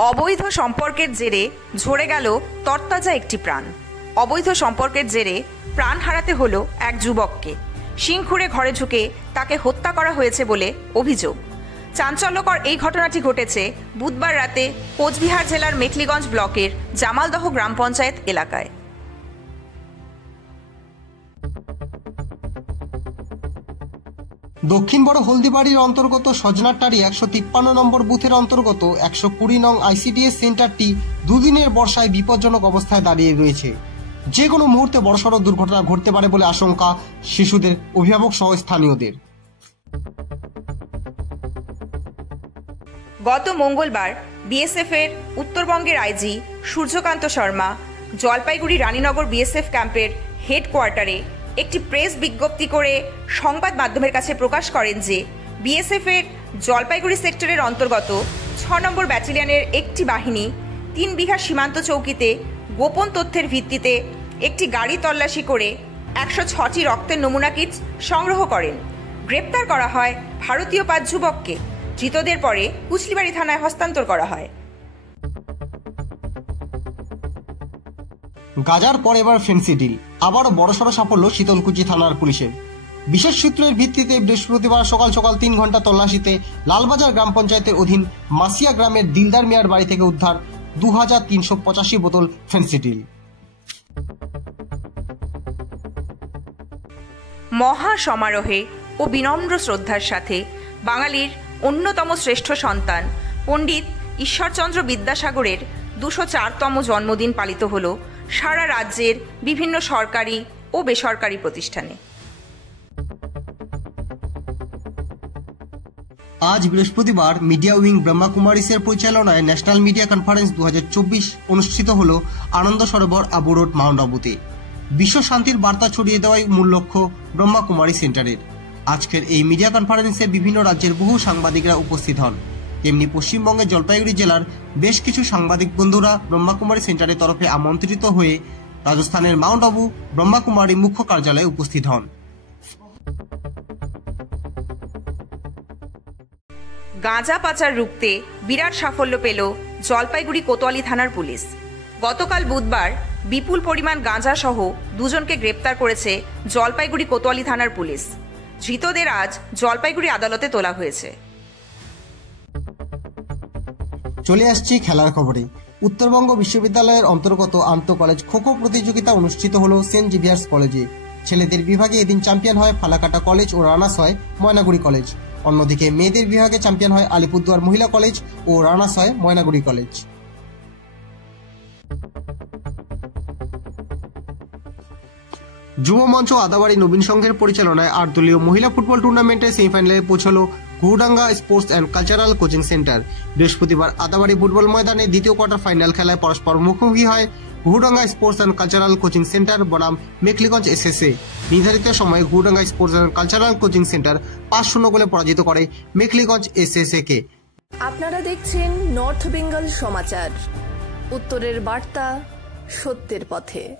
অবৈধ সম্পর্কের জেরে ঝরে গেল তরতাজা একটি প্রাণ। অবৈধ সম্পর্কের জেরে প্রাণ হারাতে হলো এক যুবককে। শিংখুড়ে ঘরে ঢুকে তাকে হত্যা করা হয়েছে বলে অভিযোগ। চাঞ্চল্যকর এই ঘটনাটি ঘটেছে বুধবার রাতে কোচবিহার জেলার মেখলিগঞ্জ ব্লকের জামালদহ গ্রাম পঞ্চায়েত এলাকায়। দক্ষিণ বড় হলদিবাড়ির অন্তর্গত সজনাটারি 153 নম্বর বুথের অন্তর্গত 120 নং আইসিডিএস সেন্টারটি দুদিনের বর্ষায় বিপজ্জনক অবস্থায় দাঁড়িয়ে রয়েছে। যে কোনো মুহূর্তে বড়সড় দুর্ঘটনা ঘটতে পারে বলে আশঙ্কা শিশুদের, অভিভাবক সহ স্থানীয়দের। গত মঙ্গলবার বিএসএফ এর উত্তরবঙ্গের আইজি সূর্যকান্ত শর্মা জলপাইগুড়ি রানীনগর বিএসএফ ক্যাম্পের হেডকোয়ার্টারে একটি প্রেস বিজ্ঞপ্তি করে সংবাদ মাধ্যমের কাছে প্রকাশ করেন যে বিএসএফ এর জলপাইগুড়ি সেক্টরের অন্তর্গত 6 নম্বর ব্যাটালিয়নের একটি বাহিনী 3 বিঘা সীমান্ত চৌকিতে গোপন তথ্যের ভিত্তিতে একটি গাড়ি তল্লাশি করে 106টি রক্তের নমুনা কিট সংগ্রহ করেন। গ্রেপ্তার করা হয় ভারতীয় 5 যুবককে। ধৃতদের পরে কুচলিবাড়ি থানায় হস্তান্তর করা হয়। গাজার পর এবার ফেন্সি ডিল, আবারও বড়সড় সাফল্য শীতলকুচি থানার পুলিশের। বিশেষ সূত্রের ভিত্তিতে বৃহস্পতিবার সকাল 3 ঘন্টা তল্লাশিতে লালবাজার গ্রাম পঞ্চায়েতের অধীন মাসিয়া গ্রামের দিলদার মিয়ার বাড়ি থেকে উদ্ধার 2385 বোতল ফেন্সি ডিল। মহা সমারোহে ও বিনম্র শ্রদ্ধার সাথে বাঙালির অন্যতম শ্রেষ্ঠ সন্তান পণ্ডিত ঈশ্বরচন্দ্র বিদ্যাসাগরের 204তম জন্মদিন পালিত হল সারা রাজ্যের বিভিন্ন সরকারি ও বেসরকারি প্রতিষ্ঠানে। আজ বৃহস্পতিবার মিডিয়া উইং ব্রহ্মাকুমারিসের পরিচালনায় ন্যাশনাল মিডিয়া কনফারেন্স 2024 অনুষ্ঠিত হল আনন্দ সরোবর আবু রোড, মাউন্ট আবুতে। বিশ্ব শান্তির বার্তা ছড়িয়ে দেওয়াই মূল লক্ষ্য ব্রহ্মাকুমারী সেন্টারের। আজকের এই মিডিয়া কনফারেন্সে বিভিন্ন রাজ্যের বহু সাংবাদিকরা উপস্থিত হন। তেমনি পশ্চিমবঙ্গের জলপাইগুড়ি জেলার বেশ কিছু সাংবাদিক বন্ধুরা ব্রহ্মাকুমারী সেন্টারের তরফে আমন্ত্রিত হয়ে রাজস্থানের মাউন্ট আবু ব্রহ্মাকুমারী মুখ্য কার্যালয়ে উপস্থিত হন। গাঁজা পাচার রুখতে বিরাট সাফল্য পেল জলপাইগুড়ি কোতোয়ালি থানার পুলিশ। গতকাল বুধবার বিপুল পরিমাণ গাঁজা সহ 2 জনকে গ্রেপ্তার করেছে জলপাইগুড়ি কোতোয়ালি থানার পুলিশ। ধৃতদের আজ জলপাইগুড়ি আদালতে তোলা হয়েছে। চলে আসছি খেলার খবরে। উত্তরবঙ্গ বিশ্ববিদ্যালয়ের অন্তর্গত আন্তঃ কলেজ খোখো প্রতিযোগিতা অনুষ্ঠিত হল সেন্ট জেভিয়ার্স কলেজে। ছেলেদের বিভাগে এদিন চ্যাম্পিয়ন হয় ফালাকাটা কলেজ ও রানার্স হয় ময়নাগুড়ি কলেজ। অন্যদিকে মেয়েদের বিভাগে চ্যাম্পিয়ন হয় আলিপুরদুয়ার মহিলা কলেজ ও রানার্স হয় ময়নাগুড়ি কলেজ। যুব মঞ্চ আদাবাড়ি নবীন সংঘের পরিচালনায় 8 দলীয় মহিলা ফুটবল টুর্নামেন্টের সেমিফাইনালে পৌঁছল Ghurdanga sports and cultural coaching centre. বৃহস্পতিবার আদাবাড়ি ফুটবল ময়দানে দ্বিতীয় কোয়ার্টার ফাইনাল খেলায় পরস্পর মুখোমুখি হয় Ghurdanga sports and cultural coaching centre বনাম মেখলিগঞ্জ এসএসএ। নির্ধারিত সময়ে Ghurdanga sports and cultural coaching centre 5-0 গোলে পরাজিত করে মেখলিগঞ্জ এসএসএ কে। আপনারা দেখছেন নর্থ বেঙ্গল সমাচার, উত্তরের বার্তা, সত্যের পথে।